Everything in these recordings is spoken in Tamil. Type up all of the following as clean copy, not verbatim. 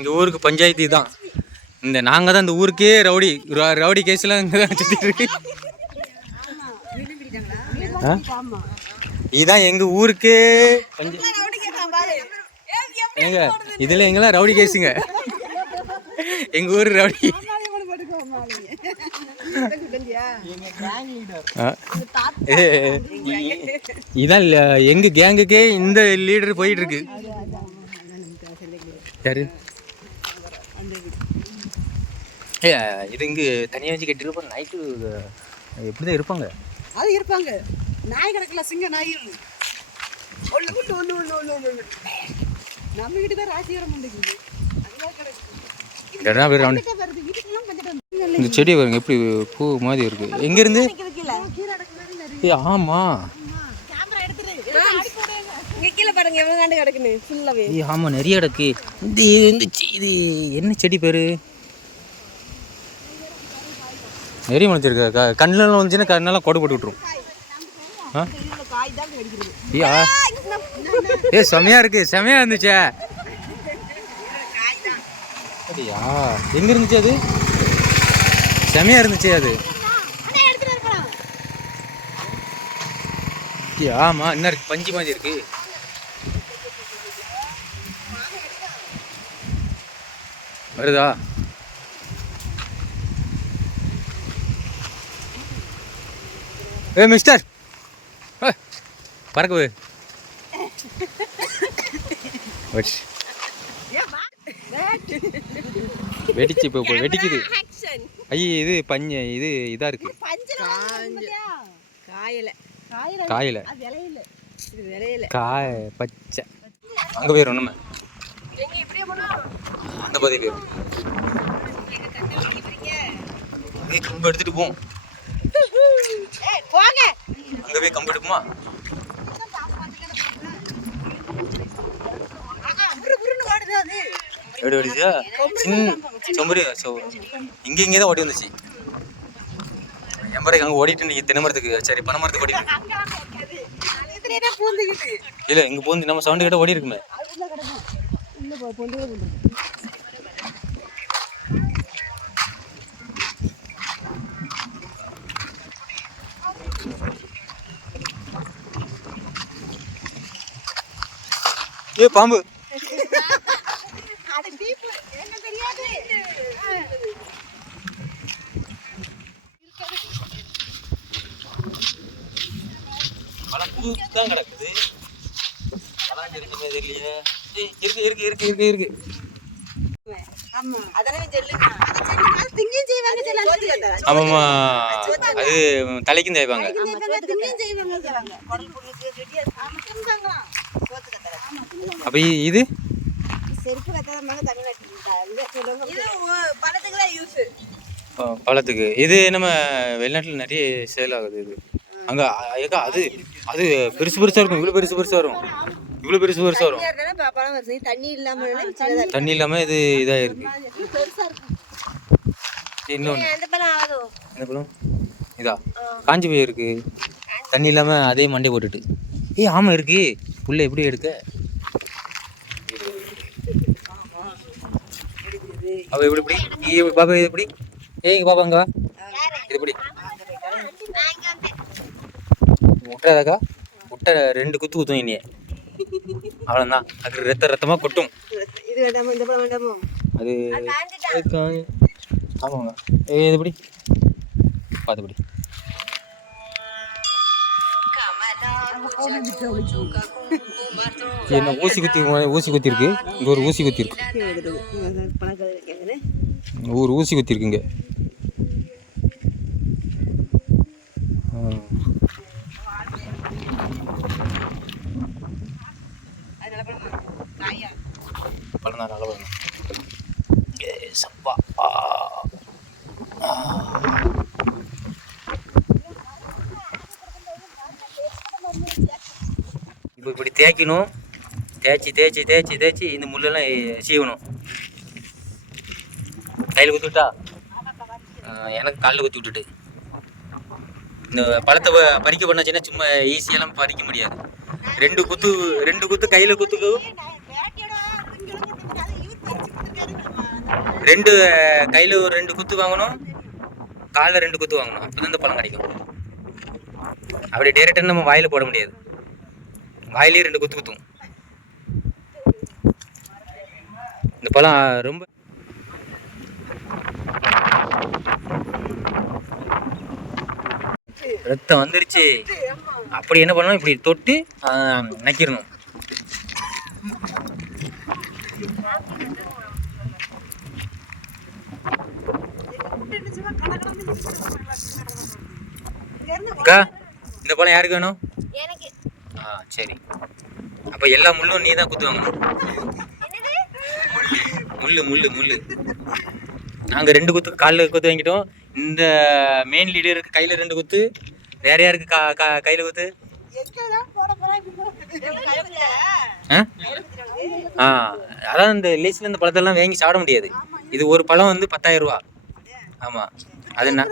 இந்த ஊருக்கு பஞ்சாயத்து தான். இந்த நாங்கள் தான் இந்த ஊருக்கே ரவுடி ரவுடி கேஸ்லாம் இங்கே தான் சுற்றிட்டு இருக்கு. இதுதான் எங்கள் ஊருக்கே ஏங்க இதில் எங்கெல்லாம் ரவுடி கேஸுங்க. எங்கள் ஊர் ரவுடி இதான் எங்க கேங்குக்கே இந்த லீடர் போயிட்டு இருக்கு. யாரு இது இங்கே தனியாக வச்சு கட்டிருப்போம். நைட்டு எப்படிதான் இருப்பாங்க? அது இருப்பாங்க. நாய் கிடக்கல, சிங்க நாய் நம்ம கிட்ட தான் ராசிவரம் பண்ணிக்குது. இந்த செடி பாருங்க எப்படி பூ மாதிரி இருக்கு. எங்க இருந்து? ஆமா ஆமா நிறைய கிடக்கு. இது என்ன செடி பேரு? நிறைய முளைச்சிருக்கு. கண்ணில் வந்துச்சுன்னா கண்ணெல்லாம் கொடை போட்டு விட்டுரும். செமையா இருக்கு, செமையா இருந்துச்சே. அப்படியா? எங்க இருந்துச்சு அது? செமையா இருந்துச்சு அது. ஆமா என்ன இருக்கு? பஞ்சு மாதிரி இருக்கு. வருதா? மிஸ்டர் பறக்கு வெடிச்சு இப்போ வெடிக்குது. ஐய இது பஞ்சு இது இதா இருக்கு. காயில காய பச்சை அங்க போயிடும். நம்ம அந்த பதி போயிடும். கம்பு எடுத்துட்டு போவோம். அங்க போய் கம்பு எடுக்குமா? எப்படி ஓடிச்சா? இங்க இங்கேதான் ஓடி வந்துச்சு. எம்பரைக்கு அங்கே ஓடிட்டு தென்னமரத்துக்கு சரி பனைமரத்துக்கு ஓடிட்டு இல்ல இங்க போந்து நம்ம சவுண்டு கிட்ட ஓடி இருக்குமே. ஏ பாம்பு தான் கிடக்குது. இருக்கு இருக்கு இருக்கு இருக்கு இருக்கு. ஆமாமா அது தலைக்கும் தேய்ப்பாங்க. அப்ப இது பழத்துக்கு இது நம்ம வெளிநாட்டுல நிறைய சேல் ஆகுது. இது அங்க அது அது பெருசு பெருசா இருக்கும். இவ்வளவு பெருசு பெருசா வரும். இவ்வளவு பெருசு பெருசா வரும். தண்ணி இல்லாம இது இதா இருக்கு. இன்னொன்னு என்ன பழம் இதா காஞ்சி போய் இருக்கு. தண்ணி இல்லாம அதே மண்டை போட்டுட்டு. ஆமா இருக்கு. புள்ள எப்படி எடுக்க? அவ எப்படி இப்படி பாப்பா எப்படி? பாப்பா அங்க வா. இது எப்படி முட்டாதாக்கா? முட்டை 2 குத்து குத்தும் இனியே அவ்வளோதான். அது ரத்தமா கொட்டும். அது ஆமாங்க. இது எப்படி பார்த்துப்படி என்ன ஊசி குத்தி இருக்கு. இங்க ஒரு ஊசி குத்தி இருக்கு. ஒரு ஊசி குத்தி இருக்குங்க. பழம் நல்ல பழம். சப்பா இப்போ இப்படி தேய்க்கணும். தேய்ச்சி தேய்ச்சி தேய்ச்சி தேய்ச்சி இந்த முள்ளெல்லாம் சீவணும். கையில் குத்தி விட்டா எனக்கு காலில் குத்தி விட்டுட்டு இந்த பழத்தை பறிக்க பண்ணாச்சுன்னா சும்மா ஈஸியெல்லாம் பறிக்க முடியாது. 2 குத்து கையில் குத்துக்கும் 2 கையில் ஒரு 2 குத்து வாங்கணும், காலில் 2 குத்து வாங்கணும். அப்போ தான் இந்த பழம் கிடைக்கும். அப்படி டேரெக்டாக நம்ம வாயில் போட முடியாது. வாயிலே 2 குத்து குத்தும். இந்த பழம் ரொம்ப ரத்தம் வந்துருச்சு. அப்படி என்ன பண்ணணும், இப்படி தொட்டு நக்கிடணும். அக்கா, இந்த பழம் யாருக்கு வேணும்? சரி. அப்போ எல்லா முள்ளும் நீ தான் குத்து வாங்கணும். முள்ளு நாங்கள் 2 குத்து காலில் குத்து வாங்கிட்டோம். இந்த மெயின் லீடருக்கு கையில் 2 குத்து. வேற யாருக்கு கையில் குத்து? அதான் இந்த லேஸில் இந்த பழத்தெல்லாம் வாங்கி சாப்பிட முடியாது. இது ஒரு பழம் வந்து 10,000 ரூபா. ஆமாம், அது என்ன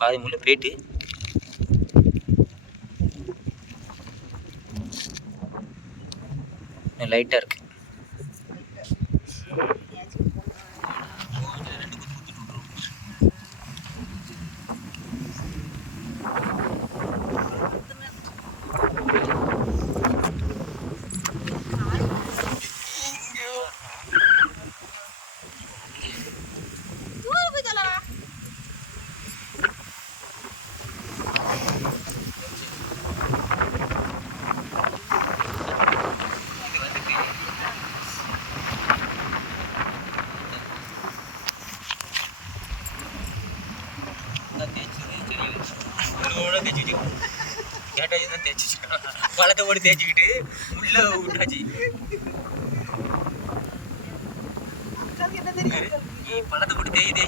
பாதி முள்ள பிளேட்டு. லைட்டாக இருக்கு. பழத்தை போட்டு தேய்ச்சிக்கிட்டு உள்ள விட்டாச்சு. பழத்தை போட்டு தேய்ச்சி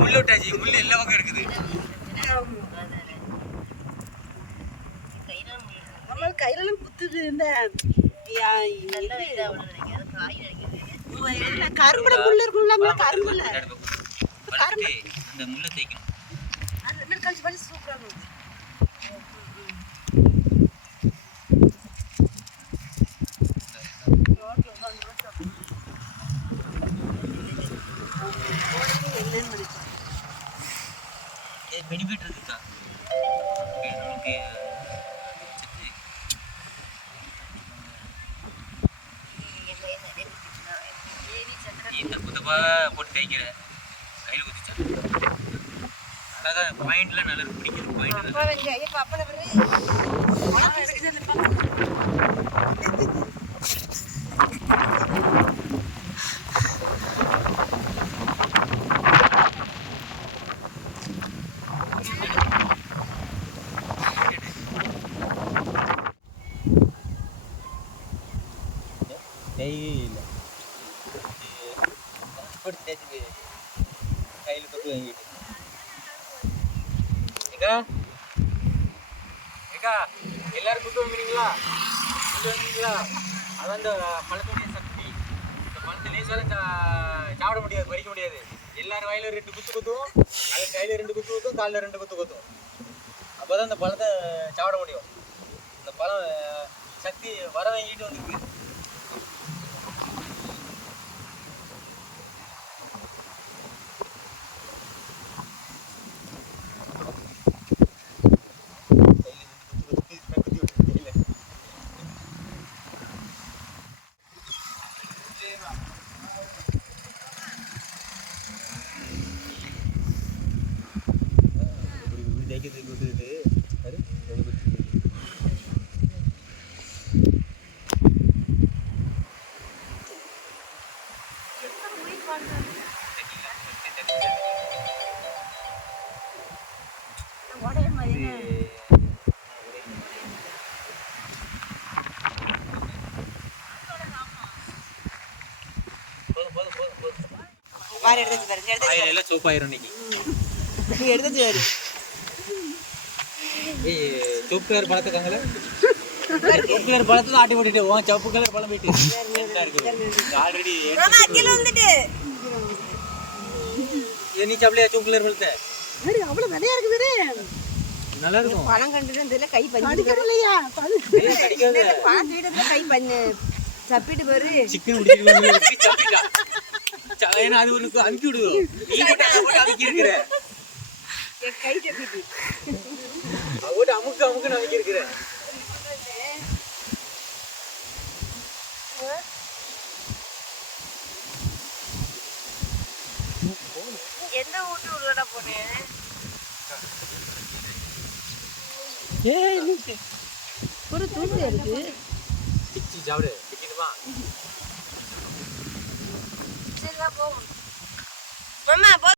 முள்ள விட்டாச்சு. முள்ளு எல்லா பக்கம் இருக்குது. கையிலாம் குத்துது. இந்த கரும்புல முள்ள இருக்கும்ல, கரும்புல இந்த முள்ள தேய்க்கணும். சூப்பரா பெனிஃபிட் இருக்குக்கா நமக்கு. இந்த குத்தப்பா போட்டு தேய்க்கிற கையில் குத்திச்சா அழகாக பாயிண்ட்லாம் நல்லா இருக்கு. பிடிக்கிற பாயிண்ட் இல்லை. போட்டு தேய்ச்சி கையில் தொட்டு வாங்கிட்டு ஏக்கா எல்லாரும் குத்து வாங்குறீங்களா? குத்து வாங்குறீங்களா? அதான் இந்த பழத்துடைய சக்தி. இந்த பழத்தை லேசால சாப்பிட முடியாது, பறிக்க முடியாது. எல்லாரும் வாயில 2 குத்து குத்தும், அது கையில் 2 குத்து குத்தும், காலில் 2 குத்து குத்தும். அப்போ தான் இந்த பழத்தை சாப்பிட முடியும். இந்த பழம் சக்தி வர வாங்கிட்டு வந்துருக்கு. சோப்பாயிரும் இன்னைக்கு. சோப்பு கலர் பழத்துக்காங்களே, சோப்பு கலர் பழத்தை ஆட்டி போட்டுட்டு சப்பு கலர் பழம் போயிட்டு தான் இருக்குது ஆல்ரெடி மாமா கீழ வந்துட்டு நீ சாப்பிடலையா சூக்குல இருமல்த சரி அவ்வளவு விலையா இருக்குது நல்லா இருக்கும் பழம் கண்டுட்டு கை பஞ்சு கடிக்க இல்லையா கடிக்காது பழம் வீடுல கை பஞ்சு சப்பிட்டு பாரு சிக்கன் முடிச்சிட்டு ஏன்னா அது உனக்கு அமுக்கி விடுதோ நீ போட்டு அமுக்கி இருக்கிற என் கை சப்பிட்டு போட்டு அமுக்கு அமுக்கி இருக்கிற எந்த வீட்டு உள்ளடா போனேன் ஒரு தூசி இருக்கு பிச்சி சாப்பிடு பிச்சிடுமா சரி வா போவோம் மாமா